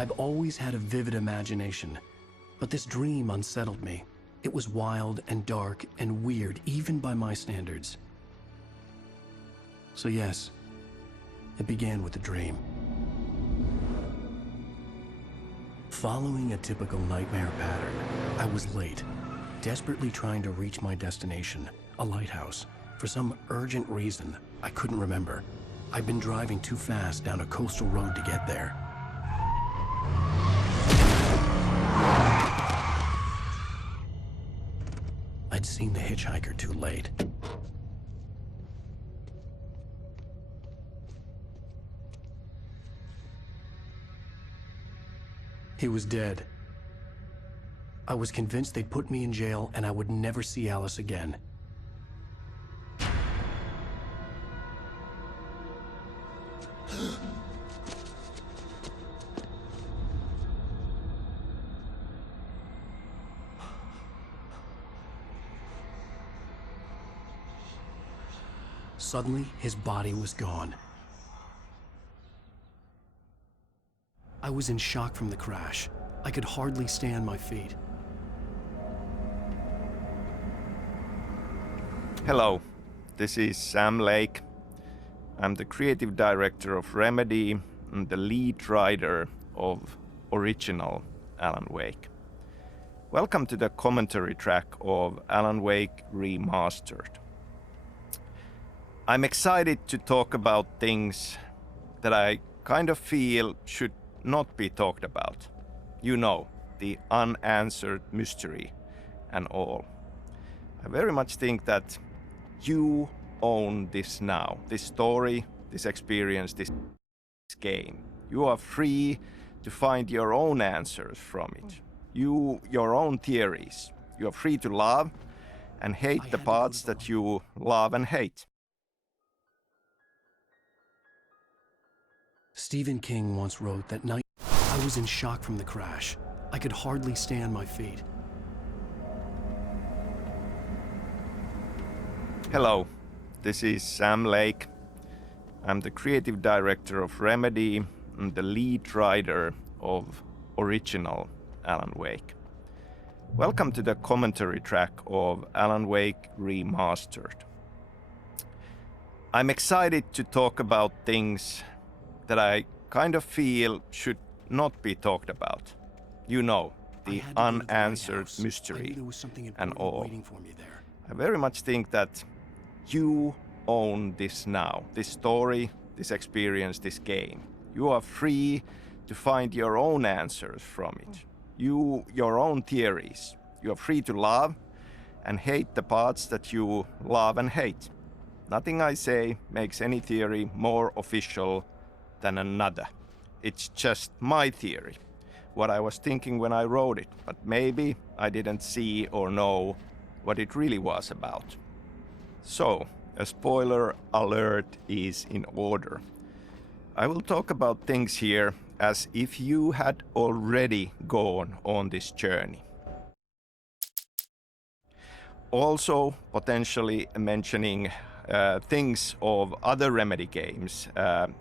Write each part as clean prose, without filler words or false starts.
I've always had a vivid imagination, but this dream unsettled me. It was wild and dark and weird, even by my standards. So yes, it began with a dream. Following a typical nightmare pattern, I was late, desperately trying to reach my destination, a lighthouse. For some urgent reason, I couldn't remember. I'd been driving too fast down a coastal road to get there. I'd seen the hitchhiker too late. He was dead. I was convinced they'd put me in jail and I would never see Alice again. Suddenly, his body was gone. I was in shock from the crash. I could hardly stay on my feet. Hello, this is Sam Lake. I'm the creative director of Remedy and the lead writer of original Alan Wake. Welcome to the commentary track of Alan Wake Remastered. I'm excited to talk about things that I kind of feel should not be talked about. You know, the unanswered mystery and all. I very much think that you own this now, this story, this experience, this game. You are free to find your own answers from it. Your own theories. You are free to love and hate the parts that you love and hate. Stephen King once wrote that night I was in shock from the crash. I could hardly stay on my feet. Hello, this is Sam Lake. I'm the creative director of Remedy and the lead writer of original Alan Wake. Welcome to the commentary track of Alan Wake Remastered. I'm excited to talk about things that I kind of feel should not be talked about. You know, the unanswered mystery and all. I very much think that you own this now, this story, this experience, this game. You are free to find your own answers from it. Your own theories. You are free to love and hate the parts that you love and hate. Nothing I say makes any theory more official than another. It's just my theory, what I was thinking when I wrote it, but maybe I didn't see or know what it really was about. So, a spoiler alert is in order. I will talk about things here as if you had already gone on this journey. Also, potentially mentioning things of other Remedy games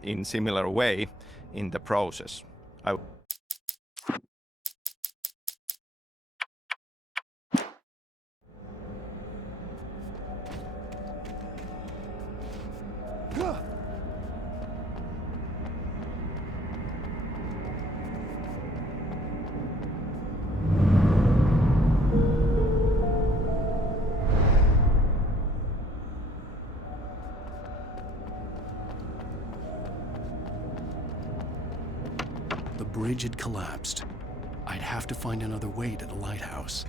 in similar way in the process. The bridge had collapsed. I'd have to find another way to the lighthouse.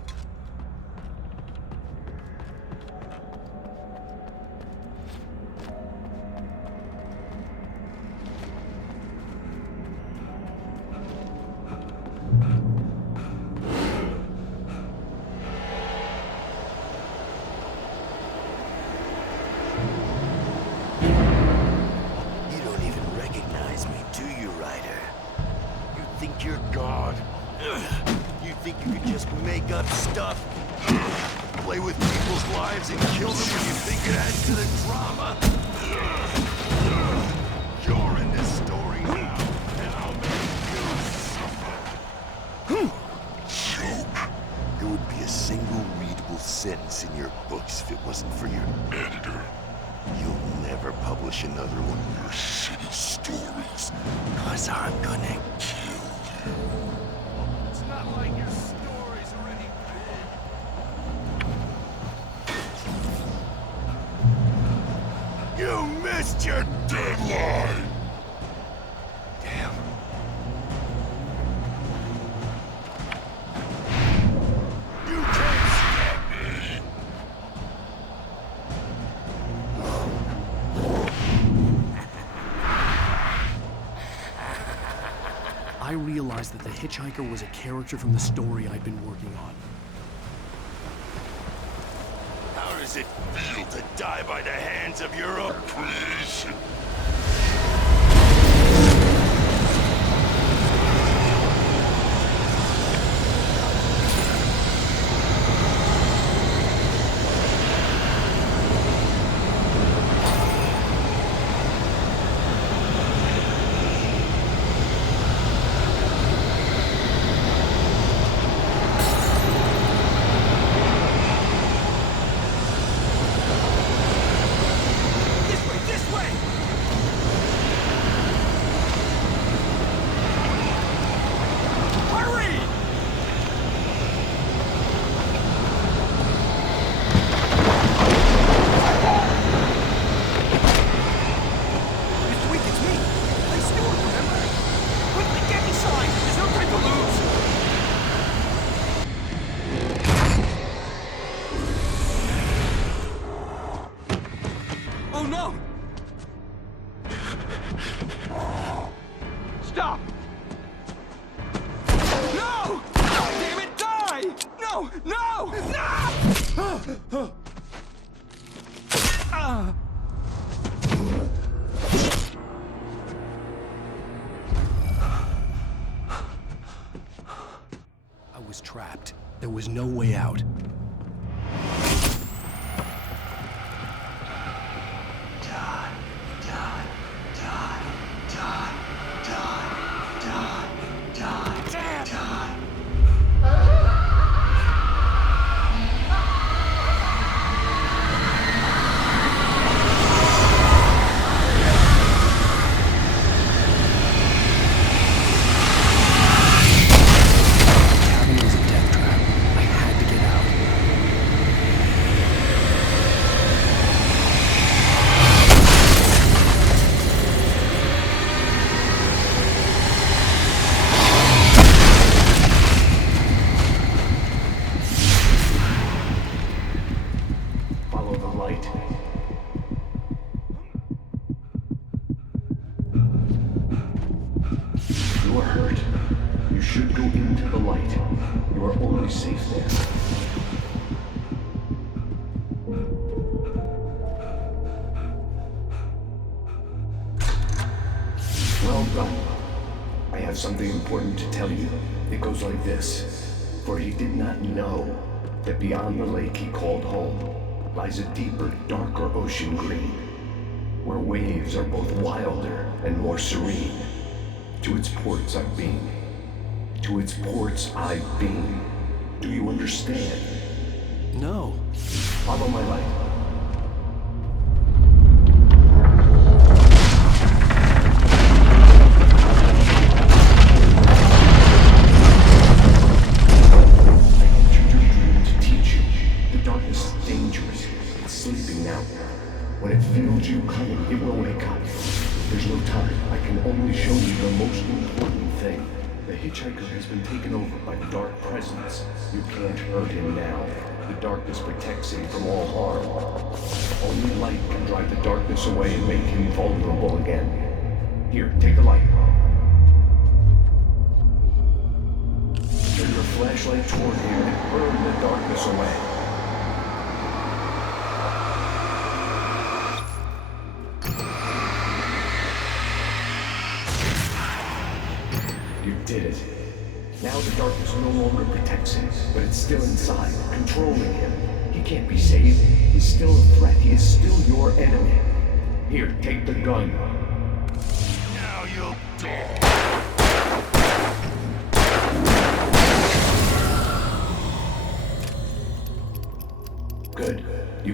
Think you're God? You think you could just make up stuff? Play with people's lives and kill them when you think it adds to the drama? You're in this story now, and I'll make you suffer. There would be a single readable sentence in your books if it wasn't for your editor. You'll never publish another one of your shitty stories, 'cause I'm gonna kill you. It's not like your stories are any good. You missed your deadline! Damn. You can't stop me! I realized that the hitchhiker was a character from the story I'd been working on. How does it feel to die by the hands of your own creation? Oh no! Stop! No! Damn it, die! No! No! No! I was trapped. There was no way out. Follow the light. You are hurt. You should go into the light. You are only safe there. Well done. I have something important to tell you. It goes like this. For he did not know that beyond the lake he called home lies a deeper, darker ocean green, where waves are both wilder and more serene. To its ports I've been. To its ports I've been. Do you understand? No. Follow my light. When it feels you coming, it will wake up. There's no time. I can only show you the most important thing. The hitchhiker has been taken over by the dark presence. You can't hurt him now. The darkness protects him from all harm. Only light can drive the darkness away and make him vulnerable again. Here, take the light. Turn your flashlight toward him and burn the darkness away. You did it. Now the darkness no longer protects him, but it's still inside, controlling him. He can't be saved. He's still a threat. He is still your enemy. Here, take the gun. Now you'll die.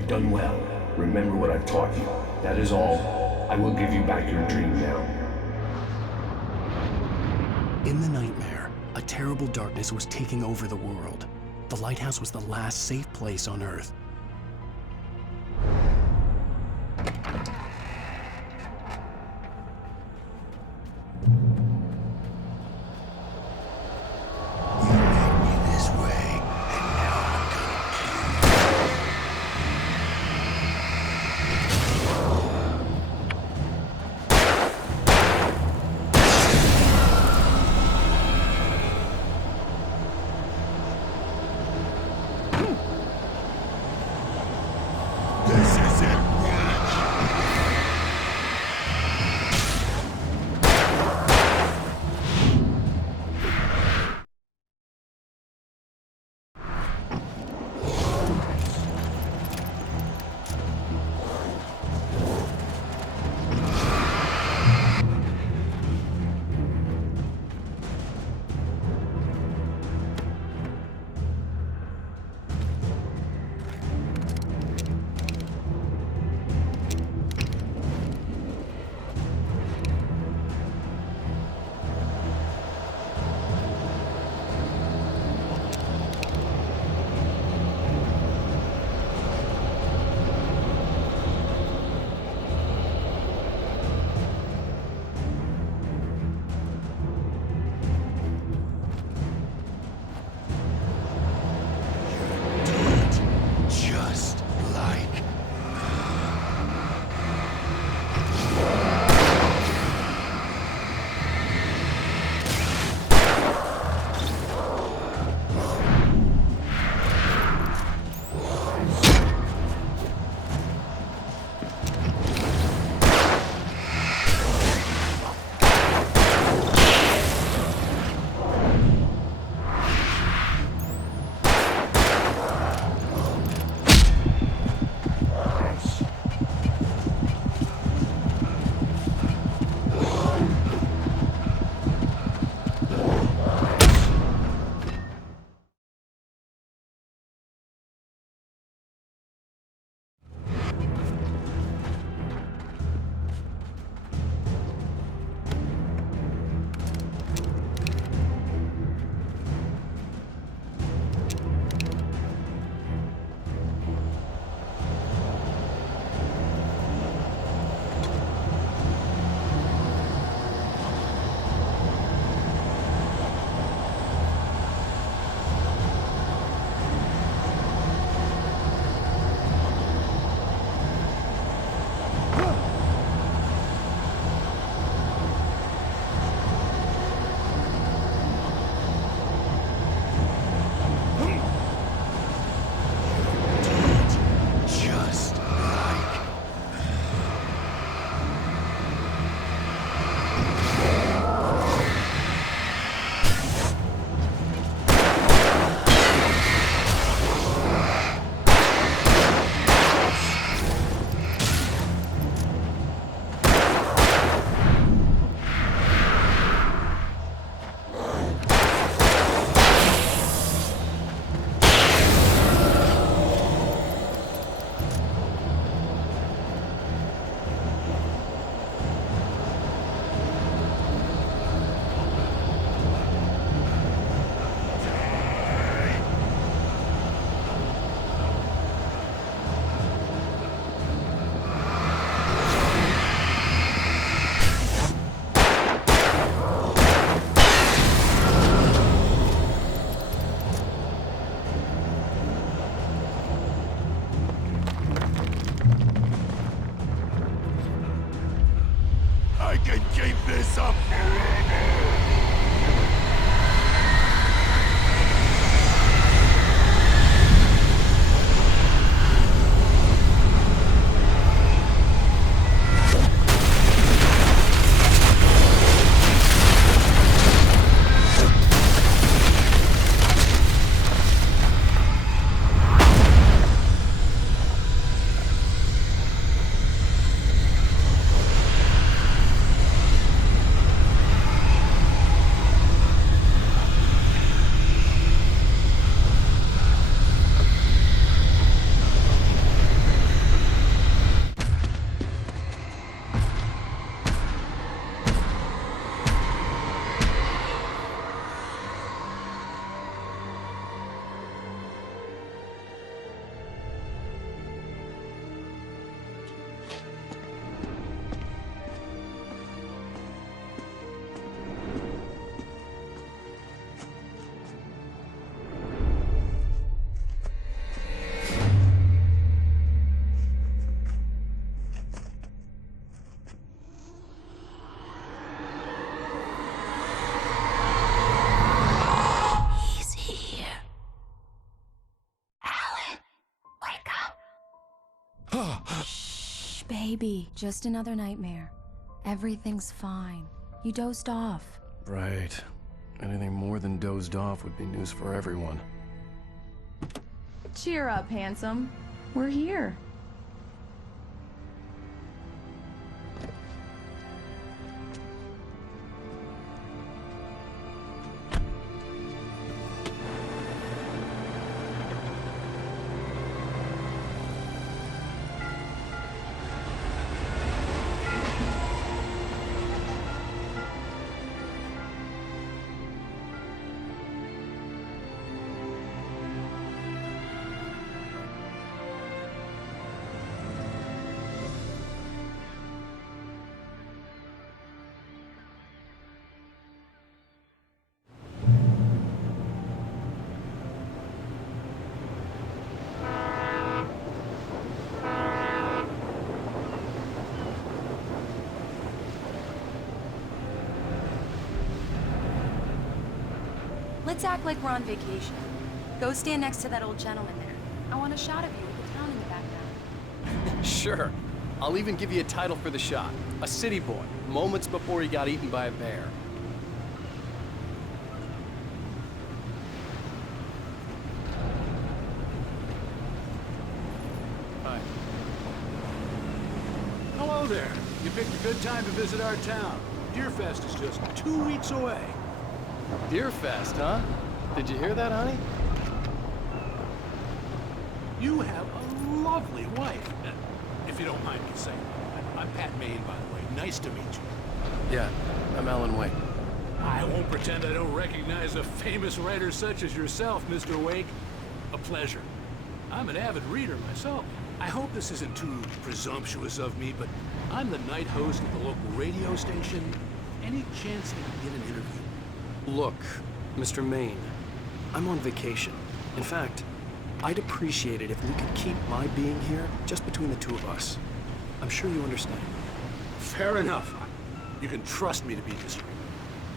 You've done well. Remember what I've taught you. That is all. I will give you back your dream now. In the nightmare, a terrible darkness was taking over the world. The lighthouse was the last safe place on Earth. You made me this way, and now I'm gonna baby. Just another nightmare. Everything's fine. You dozed off. Right. Anything more than dozed off would be news for everyone. Cheer up, handsome. We're here. Let's act like we're on vacation. Go stand next to that old gentleman there. I want a shot of you with the town in the background. Sure. I'll even give you a title for the shot. A city boy, moments before he got eaten by a bear. Hi. Hello there. You picked a good time to visit our town. Deerfest is just 2 weeks away. Deerfest, huh? Did you hear that, honey? You have a lovely wife. If you don't mind me saying. I'm Pat Maine, by the way. Nice to meet you. Yeah, I'm Alan Wake. I won't pretend I don't recognize a famous writer such as yourself, Mr. Wake. A pleasure. I'm an avid reader myself. I hope this isn't too presumptuous of me, but I'm the night host at the local radio station. Any chance I can get an interview? Look, Mr. Maine, I'm on vacation. In fact, I'd appreciate it if we could keep my being here just between the two of us. I'm sure you understand. Fair enough. You can trust me to be discreet.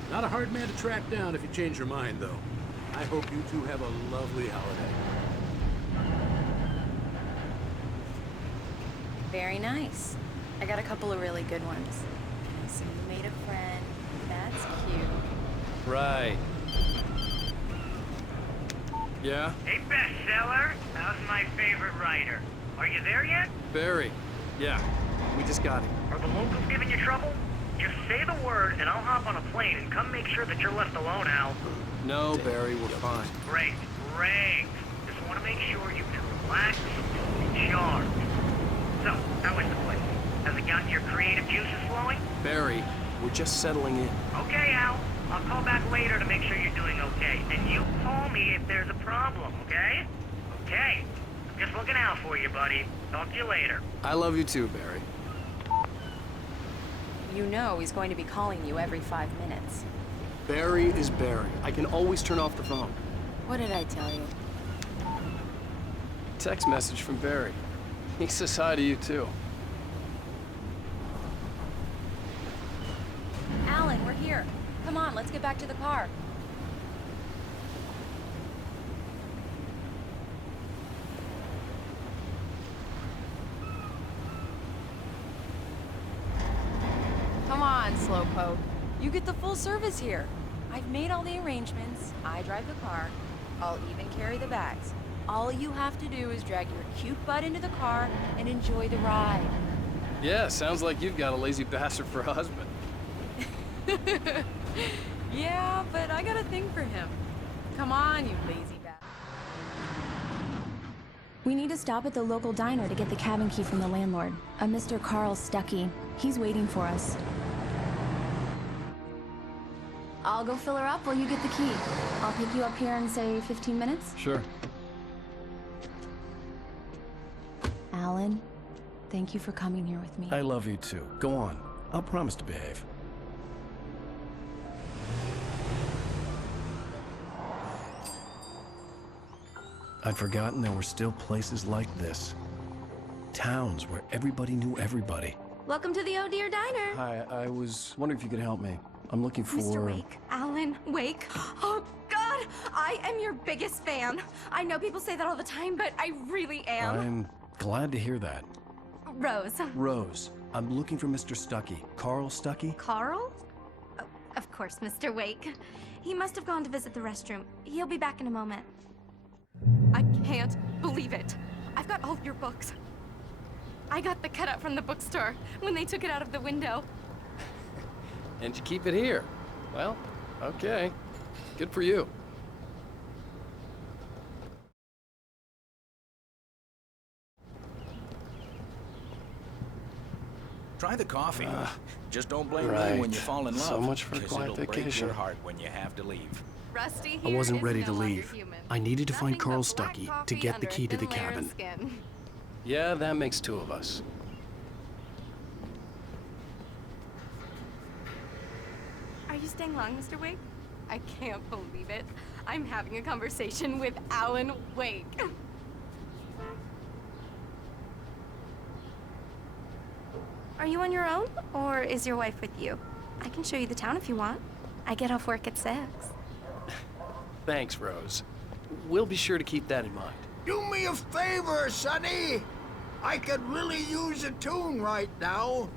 Not a hard man to track down if you change your mind, though. I hope you two have a lovely holiday. Very nice. I got a couple of really good ones. So you made a friend. That's cute. Right. Yeah? Hey, bestseller. How's my favorite writer? Are you there yet? Barry. Yeah. We just got him. Are the locals giving you trouble? Just say the word and I'll hop on a plane and come make sure that you're left alone, Al. No, Barry, we're fine. Great, great. Just want to make sure you've been relaxed and charged. So, how is the place? Has it gotten your creative juices flowing? Barry, we're just settling in. Okay, Al. I'll call back later to make sure you're doing okay. And you call me if there's a problem, okay? Okay. I'm just looking out for you, buddy. Talk to you later. I love you too, Barry. You know he's going to be calling you every 5 minutes. Barry is Barry. I can always turn off the phone. What did I tell you? Text message from Barry. He says hi to you too. Alan, we're here. Come on, let's get back to the car. Come on, Slowpoke. You get the full service here. I've made all the arrangements. I drive the car. I'll even carry the bags. All you have to do is drag your cute butt into the car and enjoy the ride. Yeah, sounds like you've got a lazy bastard for a husband. Yeah, but I got a thing for him. Come on, you lazy bastard. We need to stop at the local diner to get the cabin key from the landlord, a Mr. Carl Stuckey. He's waiting for us. I'll go fill her up while you get the key. I'll pick you up here in, say, 15 minutes? Sure. Alan, thank you for coming here with me. I love you too. Go on. I'll promise to behave. I'd forgotten there were still places like this. Towns where everybody knew everybody. Welcome to the Oh Dear Diner. Hi, I was wondering if you could help me. I'm looking for... Mr. Wake. Alan Wake. Oh, God! I am your biggest fan. I know people say that all the time, but I really am. I'm glad to hear that. Rose. Rose, I'm looking for Mr. Stuckey. Carl Stuckey? Carl? Oh, of course, Mr. Wake. He must have gone to visit the restroom. He'll be back in a moment. I can't believe it. I've got all of your books. I got the cutout from the bookstore when they took it out of the window. And you keep it here. Well, okay. Good for you. Try the coffee. Just don't blame right. me when you fall in love. So much for a 'cause quiet it'll break vacation. your heart when you have to leave. Rusty I here wasn't is ready no to longer leave. human. I needed to find Nothing Carl but black Stuckey to coffee get the under a key to the thin layer of cabin. skin. Yeah, that makes two of us. Are you staying long, Mr. Wake? I can't believe it. I'm having a conversation with Alan Wake. Are you on your own, or is your wife with you? I can show you the town if you want. I get off work at 6. Thanks, Rose. We'll be sure to keep that in mind. Do me a favor, Sonny. I could really use a tune right now.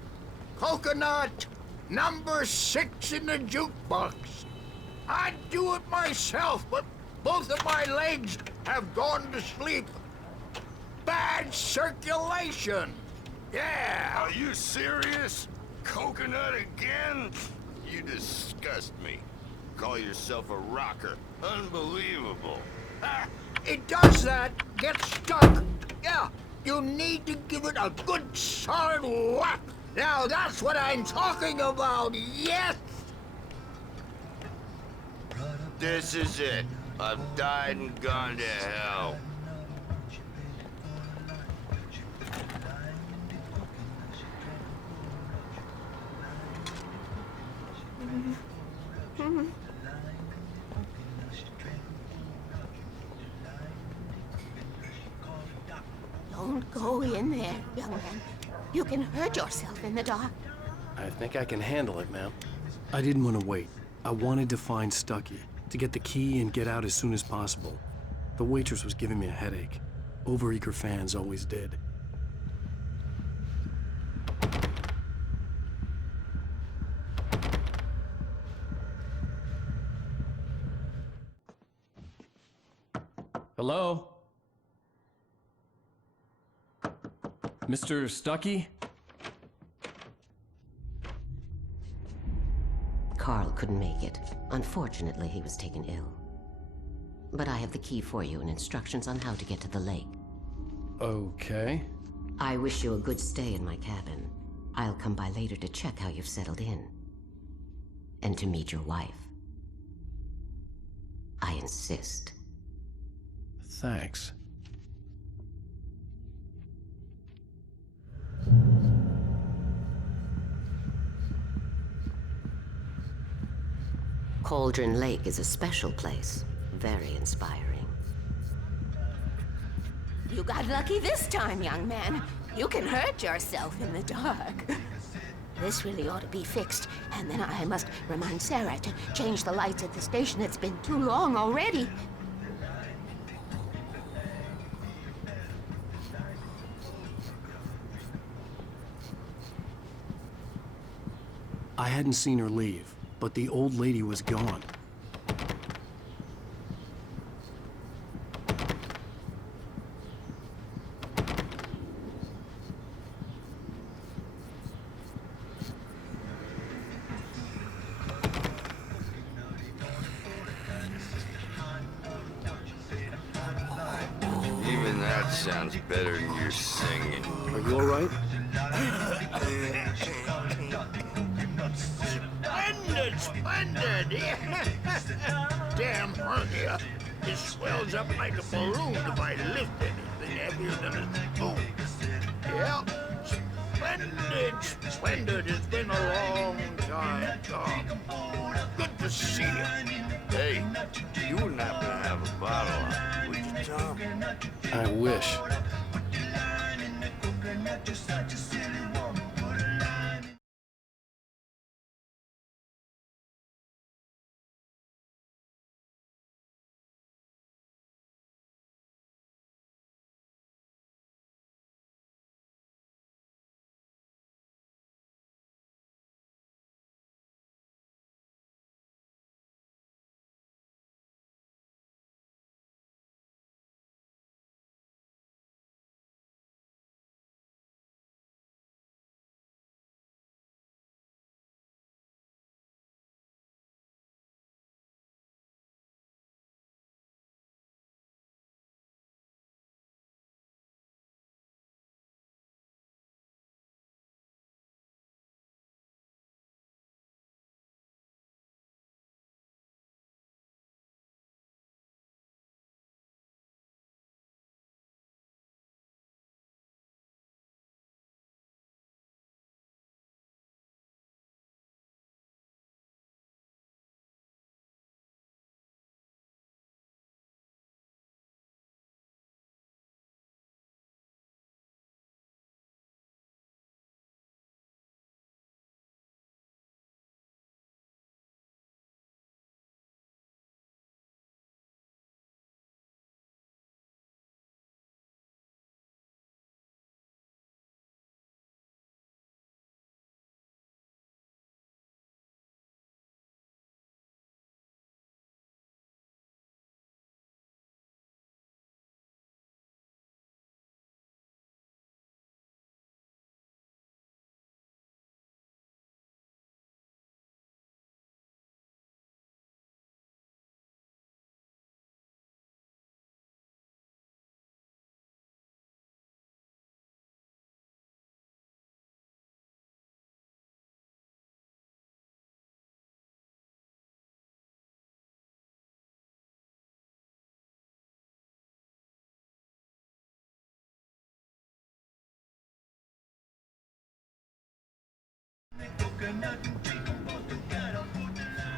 Coconut, number 6 in the jukebox. I'd do it myself, but both of my legs have gone to sleep. Bad circulation. Yeah. Are you serious? Coconut again? You disgust me. Call yourself a rocker. Unbelievable. Ha! It does that. Get stuck. Yeah, you need to give it a good solid whack. Now that's what I'm talking about, yes! This is it. I've died and gone to hell. Don't go in there, young man. You can hurt yourself in the dark. I think I can handle it, ma'am. I didn't want to wait. I wanted to find Stuckey, to get the key and get out as soon as possible. The waitress was giving me a headache. Overeager fans always did. Hello? Mr. Stuckey? Carl couldn't make it. Unfortunately, he was taken ill. But I have the key for you and instructions on how to get to the lake. Okay. I wish you a good stay in my cabin. I'll come by later to check how you've settled in. And to meet your wife. I insist. Thanks. Cauldron Lake is a special place. Very inspiring. You got lucky this time, young man. You can hurt yourself in the dark. This really ought to be fixed, and then I must remind Sarah to change the lights at the station. It's been too long already. I hadn't seen her leave, but the old lady was gone. Even that sounds better than your singing. Are you all right? Splendid, splendid! Damn hernia. It swells up like a balloon if I lift anything heavier than a spoon. Yeah, splendid, splendid. It's been a long time, Tom. Good to see you. Hey, you wouldn't happen to have a bottle on, would you, Tom? I wish.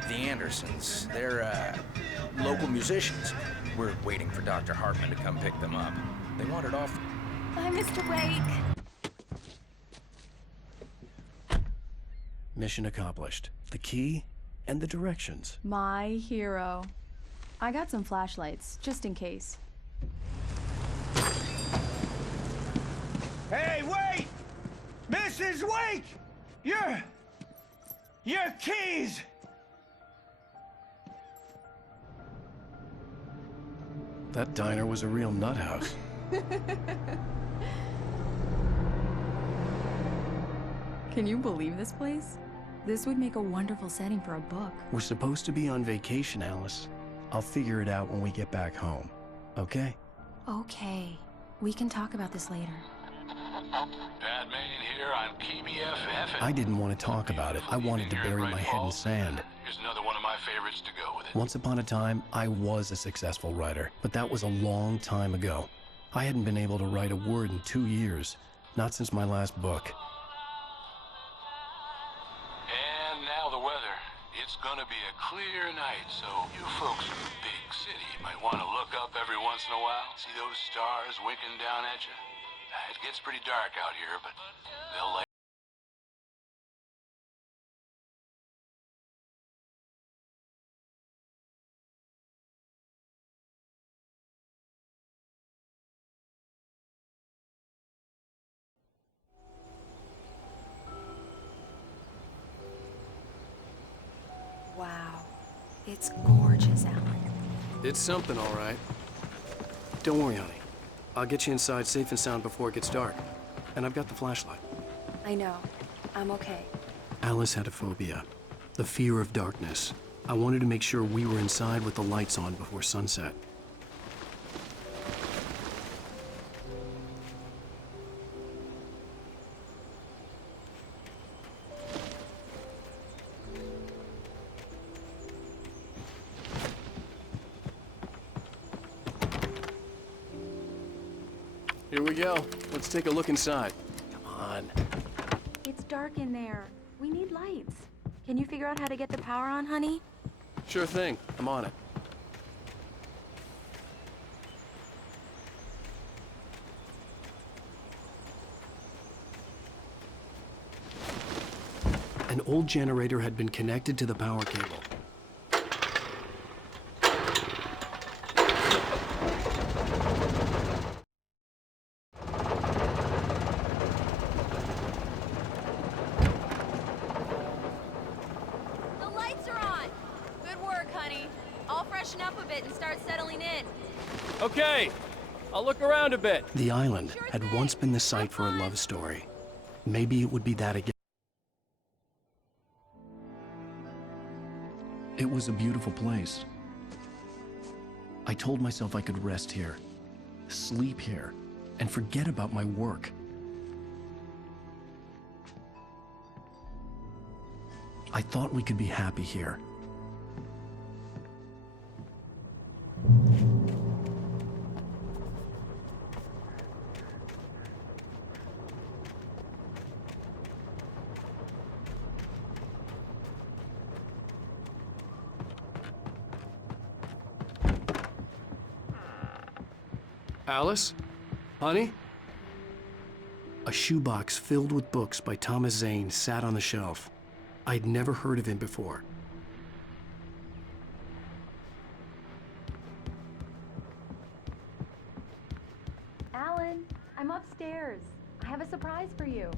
The Andersons, they're, local musicians. We're waiting for Dr. Hartman to come pick them up. They wandered off. Bye, Mr. Wake. Mission accomplished. The key and the directions. My hero. I got some flashlights, just in case. Hey, wait! Mrs. Wake! Your keys! That diner was a real nut house. Can you believe this place? This would make a wonderful setting for a book. We're supposed to be on vacation, Alice. I'll figure it out when we get back home. Okay? Okay. We can talk about this later. Pat Main here on KBFF. I didn't want to talk about it. I wanted to bury my head in sand. Here's another one of my favorites to go with it. Once upon a time, I was a successful writer, but that was a long time ago. I hadn't been able to write a word in 2 years, not since my last book. And now the weather. It's gonna be a clear night, so you folks in the big city might want to look up every once in a while. See those stars winking down at you? It gets pretty dark out here, but they'll light. Wow. It's gorgeous, Alan. It's something, all right. Don't worry, honey. I'll get you inside safe and sound before it gets dark. And I've got the flashlight. I know. I'm okay. Alice had a phobia, the fear of darkness. I wanted to make sure we were inside with the lights on before sunset. Here we go. Let's take a look inside. Come on. It's dark in there. We need lights. Can you figure out how to get the power on, honey? Sure thing. I'm on it. An old generator had been connected to the power cable. The lights are on! Good work, honey. I'll freshen up a bit and start settling in. Okay. I'll look around a bit. The island had once been the site for a love story. Maybe it would be that again. It was a beautiful place. I told myself I could rest here, sleep here, and forget about my work. I thought we could be happy here. Alice? Honey? A shoebox filled with books by Thomas Zane sat on the shelf. I'd never heard of him before. Alan, I'm upstairs. I have a surprise for you.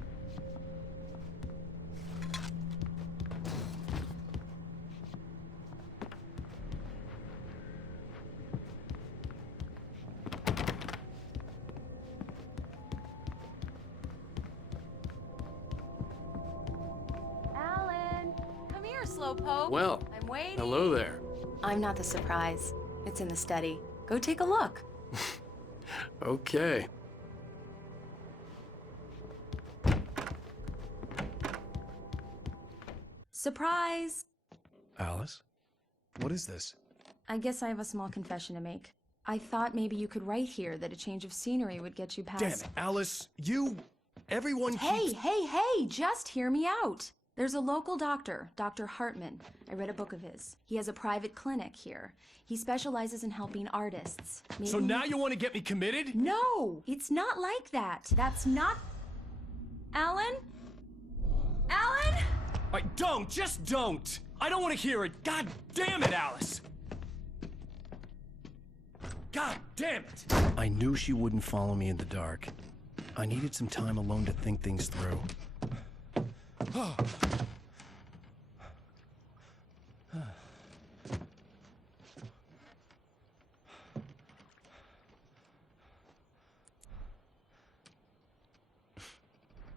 Alan, come here, Slowpoke. Well, I'm waiting. hello there. I'm not the surprise. It's in the study. Go take a look. Okay. Surprise! Alice? What is this? I guess I have a small confession to make. I thought maybe you could write here that a change of scenery would get you past... Damn it, Alice! Everyone Hey, keeps... hey, hey! Just hear me out! There's a local doctor, Dr. Hartman. I read a book of his. He has a private clinic here. He specializes in helping artists. So now you want to get me committed? No! It's not like that. That's not... Alan? Alan? Just don't! I don't want to hear it. God damn it, Alice! God damn it! I knew she wouldn't follow me in the dark. I needed some time alone to think things through.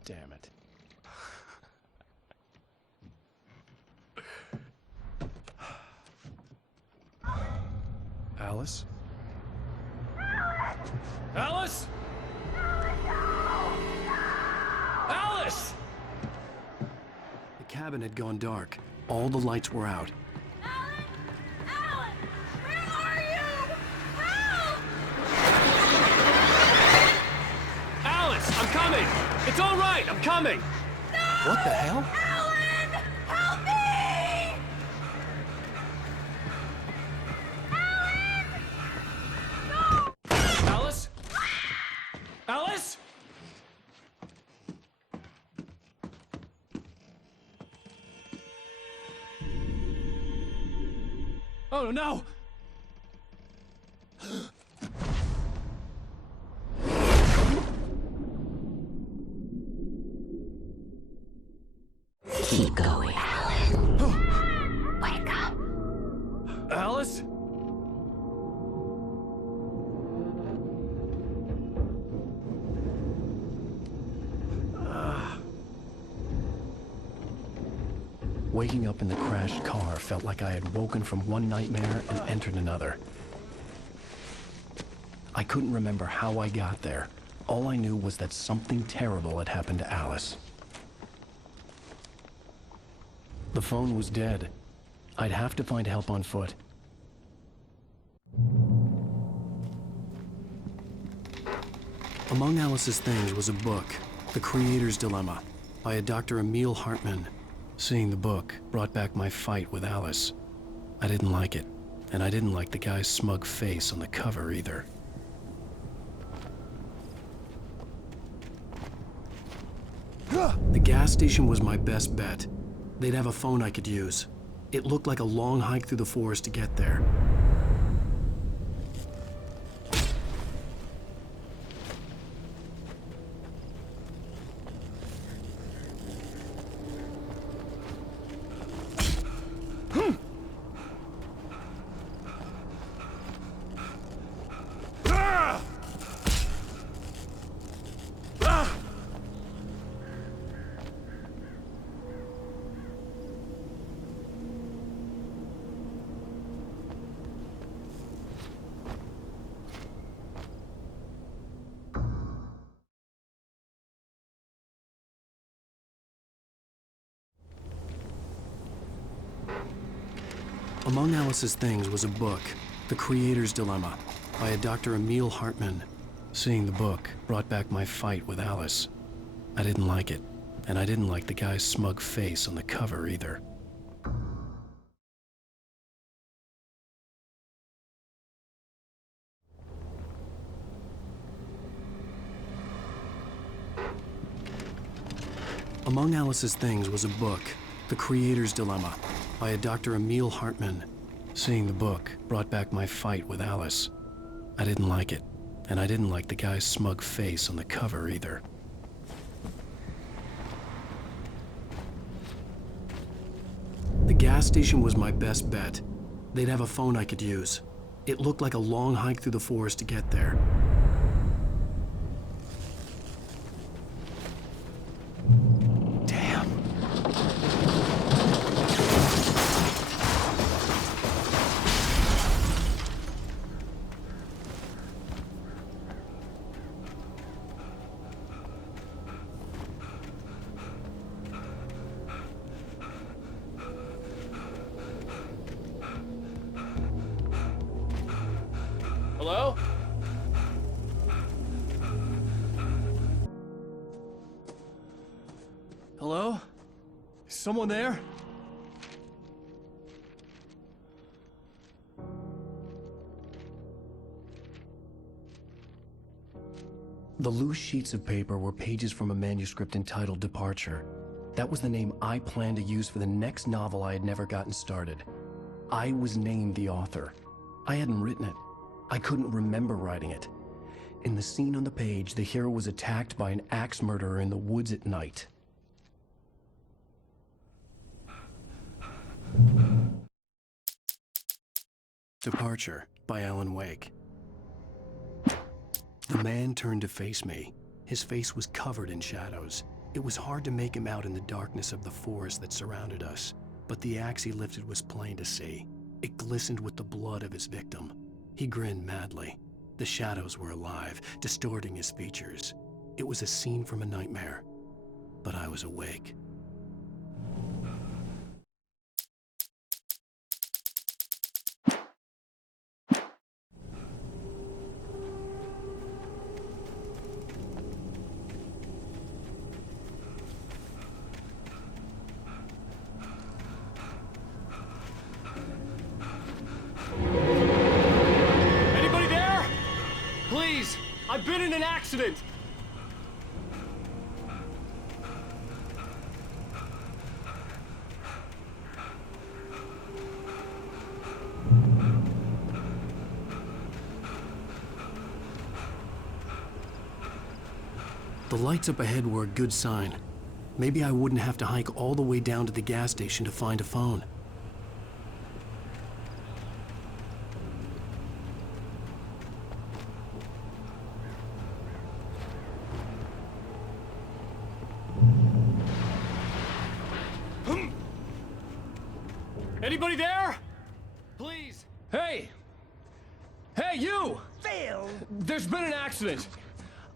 Damn it. Alice? Alice? Alice! The cabin had gone dark. All the lights were out. Alan! Alan! Where are you? Help! Alice, I'm coming! It's all right, I'm coming! No! What the hell? Alan! Help me! Alan! No! Alice? Alice? Oh no! Keep going, Alan. Wake up. Alice? Waking up in the crashed car felt like I had woken from one nightmare and entered another. I couldn't remember how I got there. All I knew was that something terrible had happened to Alice. The phone was dead. I'd have to find help on foot. Among Alice's things was a book, The Creator's Dilemma, by a Dr. Emil Hartman. Seeing the book brought back my fight with Alice. I didn't like it, and I didn't like the guy's smug face on the cover either. The gas station was my best bet. They'd have a phone I could use. It looked like a long hike through the forest to get there. Among Alice's things was a book, The Creator's Dilemma, by a Dr. Emil Hartman. Seeing the book brought back my fight with Alice. I didn't like it, and I didn't like the guy's smug face on the cover either. Among Alice's things was a book, The Creator's Dilemma, by a Dr. Emil Hartman. Seeing the book brought back my fight with Alice. I didn't like it, and I didn't like the guy's smug face on the cover either. The gas station was my best bet. They'd have a phone I could use. It looked like a long hike through the forest to get there. Hello? Hello? Someone there? The loose sheets of paper were pages from a manuscript entitled Departure. That was the name I planned to use for the next novel I had never gotten started. I was named the author. I hadn't written it. I couldn't remember writing it. In the scene on the page, the hero was attacked by an axe murderer in the woods at night. Departure by Alan Wake. The man turned to face me. His face was covered in shadows. It was hard to make him out in the darkness of the forest that surrounded us, but the axe he lifted was plain to see. It glistened with the blood of his victim. He grinned madly. The shadows were alive, distorting his features. It was a scene from a nightmare, but I was awake. Anybody there? Please, I've been in an accident. The lights up ahead were a good sign. Maybe I wouldn't have to hike all the way down to the gas station to find a phone. Anybody there? Please. Hey! Hey, you! Phil! There's been an accident.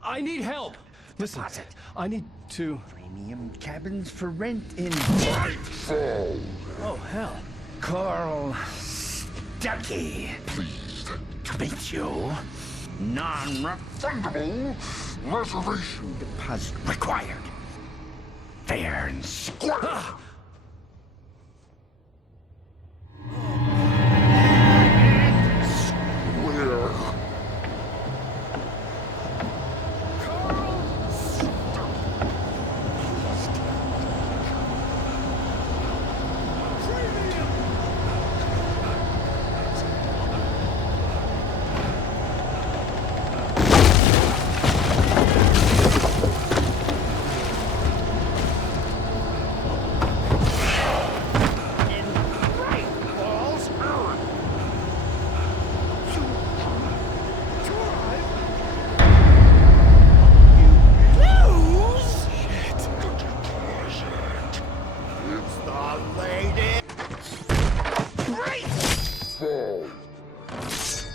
I need help. Listen, Deposit. I need to... Premium cabins for rent in Nightfall. Oh, hell. Carl Stuckey. Pleased to meet you. Non-refundable reservation deposit required. Fair and square.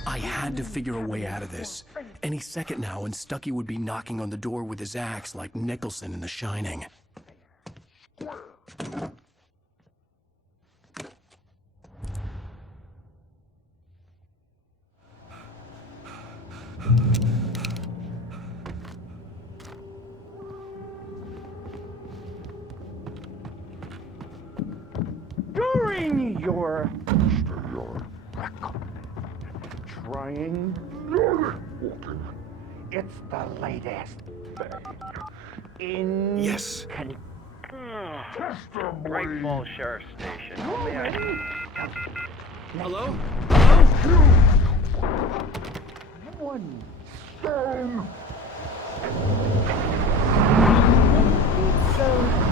I had to figure a way out of this. Any second now, and Stuckey would be knocking on the door with his axe like Nicholson in The Shining. During your trying it's the latest thing in Yes. Great Falls Sheriff Station. Only I Hello? one stone.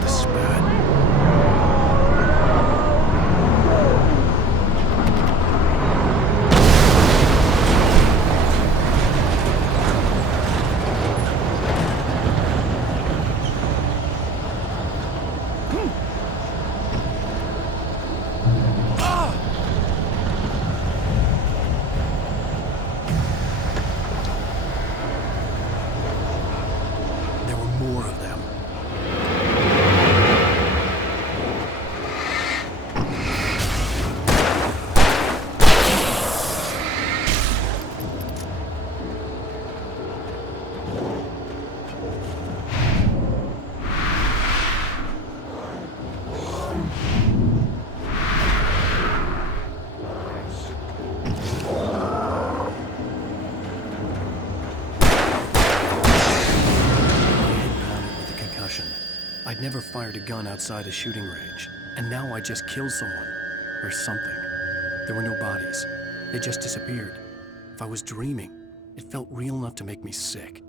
This is bad. I'd never fired a gun outside a shooting range, and now I just killed someone. Or something. There were no bodies. They just disappeared. If I was dreaming, it felt real enough to make me sick.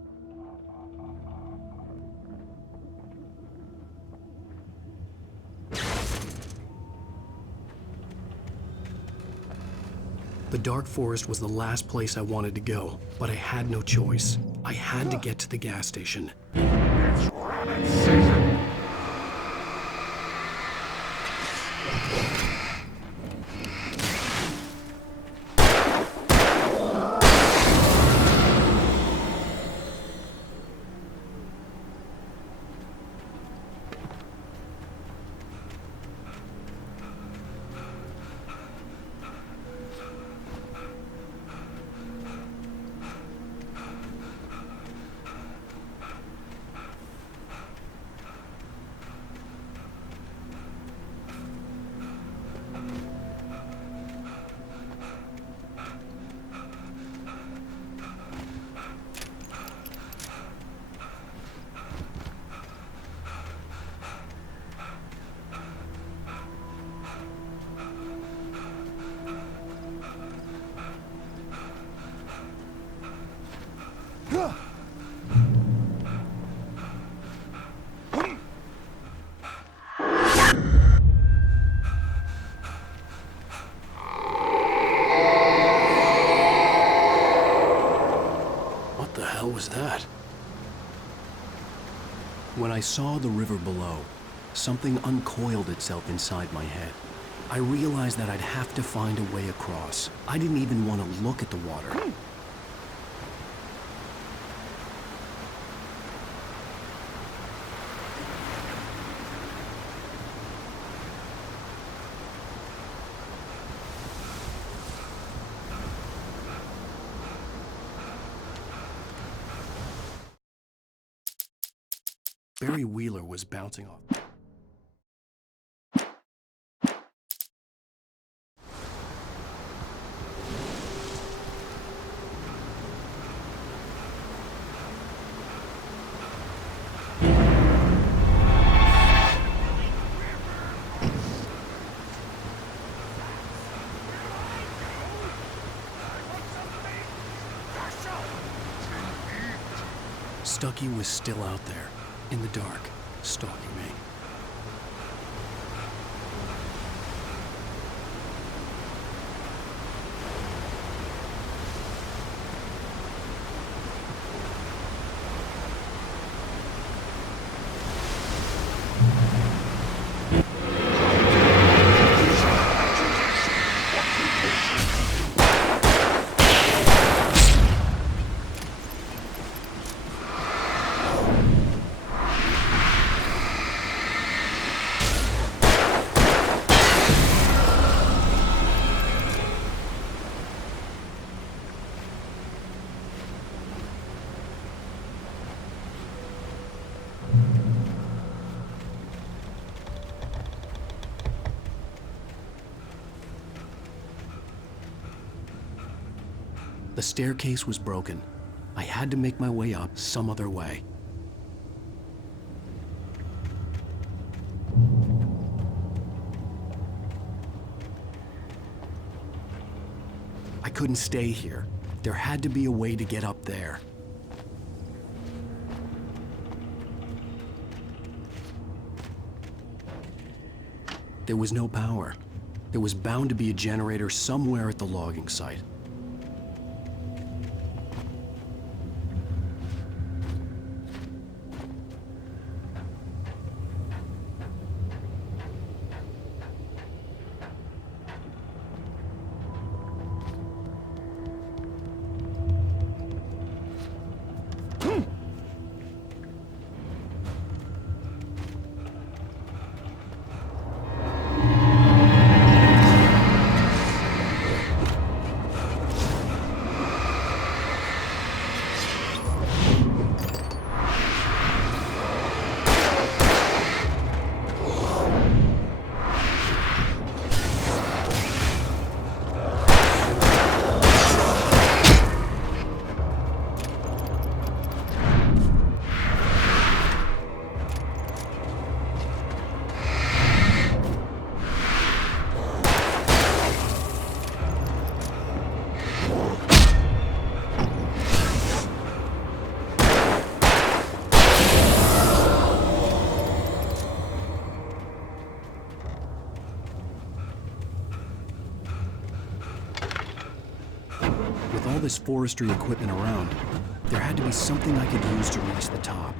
The dark forest was the last place I wanted to go, but I had no choice. I had to get to the gas station. It's rabbit season! What the hell was that? When I saw the river below, something uncoiled itself inside my head. I realized that I'd have to find a way across. I didn't even want to look at the water. Barry Wheeler was bouncing off. Stucky was still out there, in the dark, stalking me. The staircase was broken. I had to make my way up some other way. I couldn't stay here. There had to be a way to get up there. There was no power. There was bound to be a generator somewhere at the logging site. With all this forestry equipment around, there had to be something I could use to reach the top.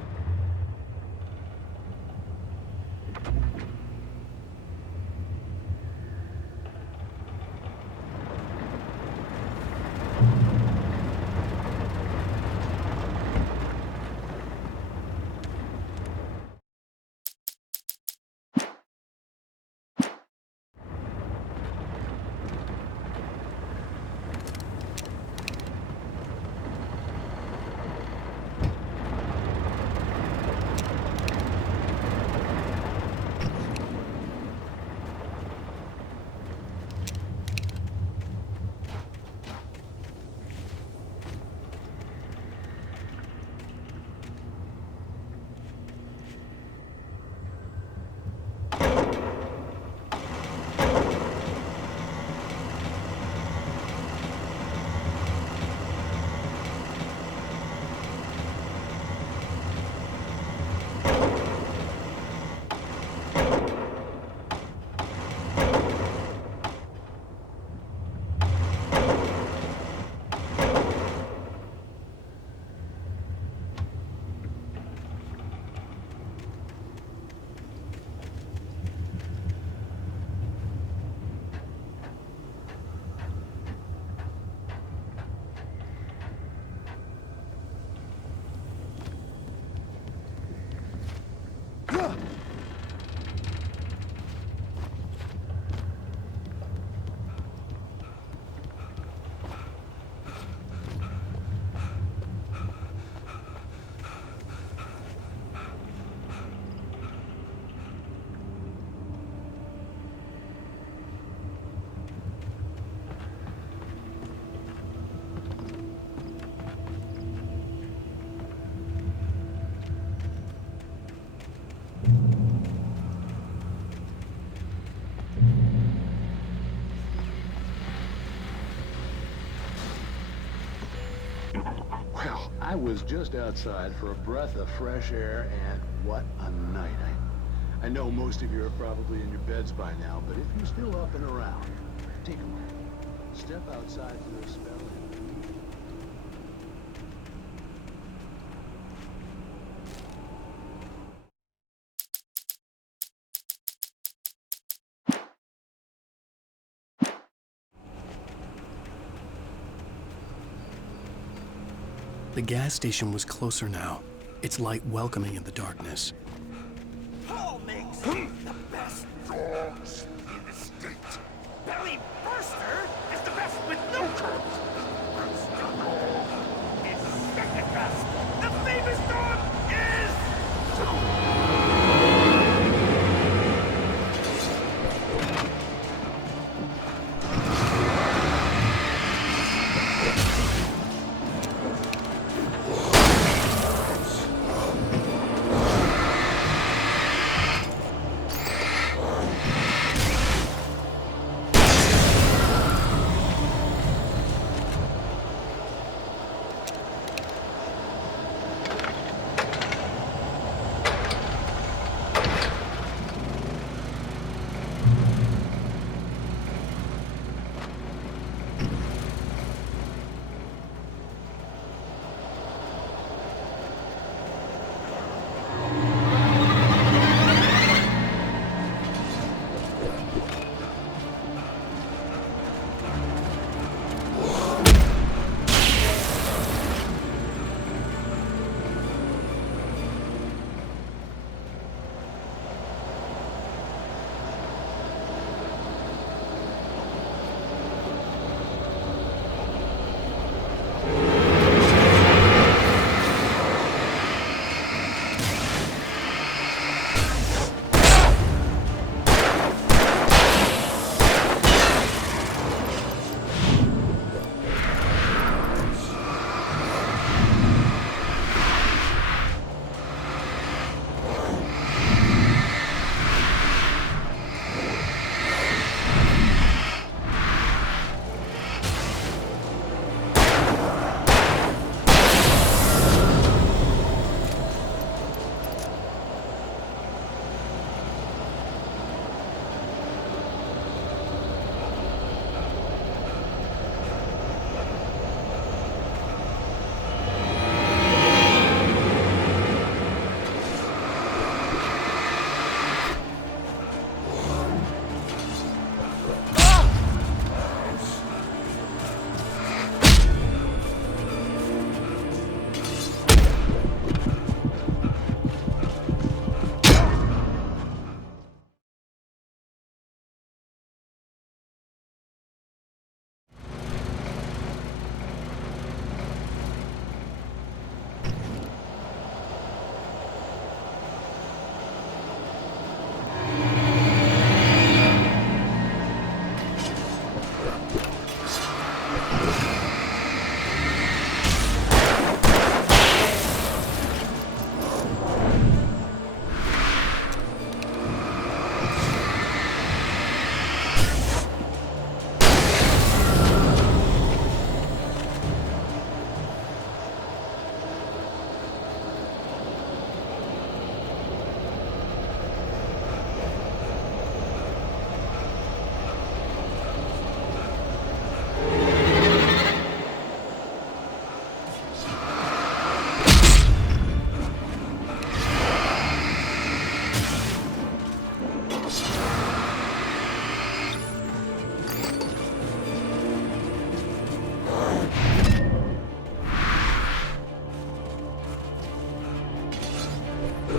Well, I was just outside for a breath of fresh air, and what a night. I know most of you are probably in your beds by now, but if you're still up and around, take a moment. Step outside for a spell and... The gas station was closer now, its light welcoming in the darkness. Paul makes the best dogs in the state. Belly Burster is the best with no curves. Rooster Dog is second best. The famous dog is...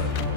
good.